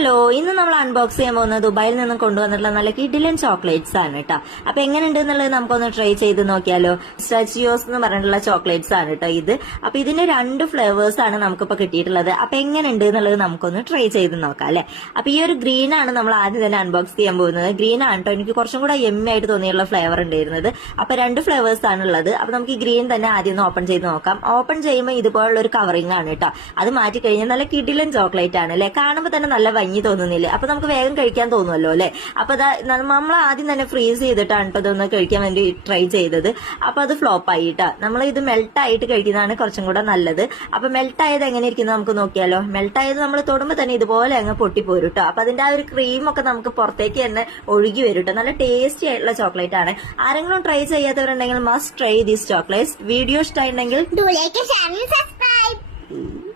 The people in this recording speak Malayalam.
ഹലോ, ഇന്ന് നമ്മൾ അൺബോക്സ് ചെയ്യാൻ പോകുന്നത് ദുബായിൽ നിന്നും കൊണ്ടുവന്നിട്ടുള്ള നല്ല കിഡിലൻ ചോക്ലേറ്റ്സ് ആണ് കേട്ടോ. അപ്പൊ എങ്ങനെയുണ്ട് എന്നുള്ളത് നമുക്കൊന്ന് ട്രൈ ചെയ്ത് നോക്കിയാലോ. സ്റ്റാച്ചിയോസ് എന്ന് പറഞ്ഞിട്ടുള്ള ചോക്ലേറ്റ്സ് ആണ് കേട്ടോ ഇത്. അപ്പൊ ഇതിന്റെ 2 ഫ്ലേവേഴ്സ് ആണ് നമുക്കിപ്പോ കിട്ടിയിട്ടുള്ളത്. അപ്പൊ എങ്ങനെയുണ്ട് എന്നുള്ളത് നമുക്കൊന്ന് ട്രൈ ചെയ്ത് നോക്കാം അല്ലെ. അപ്പൊ ഈ ഒരു ഗ്രീൻ ആണ് നമ്മൾ ആദ്യം തന്നെ അൺബോക്സ് ചെയ്യാൻ പോകുന്നത്. ഗ്രീൻ ആണ് കേട്ടോ, എനിക്ക് കുറച്ചും കൂടെ എമ്മി ആയിട്ട് തോന്നിയുള്ള ഫ്ലേവർ ഉണ്ടായിരുന്നത്. അപ്പൊ 2 ഫ്ലേവേഴ്സ് ആണ് ഉള്ളത്. അപ്പൊ നമുക്ക് ഈ ഗ്രീൻ തന്നെ ആദ്യം ഒന്ന് ഓപ്പൺ ചെയ്ത് നോക്കാം. ഓപ്പൺ ചെയ്യുമ്പോൾ ഇതുപോലുള്ള ഒരു കവറിംഗ് ആണ് കേട്ടോ. അത് മാറ്റി കഴിഞ്ഞാൽ നല്ല കിഡിലൻ ചോക്ലേറ്റ് ആണ് അല്ലെ. കാണുമ്പോൾ തന്നെ നല്ല ഭംഗി തോന്നുന്നില്ല. അപ്പൊ നമുക്ക് വേഗം കഴിക്കാൻ തോന്നുമല്ലോ അല്ലെ. അപ്പൊ നമ്മൾ ആദ്യം തന്നെ ഫ്രീസ് ചെയ്തിട്ടാണ് കേട്ടോ ഇതൊന്ന് കഴിക്കാൻ വേണ്ടി ട്രൈ ചെയ്തത്. അപ്പൊ അത് ഫ്ലോപ്പ് ആയിട്ടാ. നമ്മൾ ഇത് മെൽട്ട് ആയിട്ട് കഴിക്കുന്നതാണ് കുറച്ചും കൂടെ നല്ലത്. അപ്പൊ മെൽട്ട് ആയത് എങ്ങനെ ഇരിക്കുന്നു നമുക്ക് നോക്കിയാലോ. മെൽട്ട് ആയത് നമ്മൾ തൊടുമ്പോൾ തന്നെ ഇതുപോലെ അങ്ങ് പൊട്ടിപ്പോരും കേട്ടോ. അപ്പൊ അതിന്റെ ആ ഒരു ക്രീം ഒക്കെ നമുക്ക് പുറത്തേക്ക് തന്നെ ഒഴുകി വരും കേട്ടോ. നല്ല ടേസ്റ്റി ആയിട്ടുള്ള ചോക്ലേറ്റ് ആണ്. ആരെങ്കിലും ട്രൈ ചെയ്യാത്തവരുണ്ടെങ്കിൽ must try these chocolates. Video ഇഷ്ടമായിട്ടുണ്ടെങ്കിൽ do like and share and subscribe.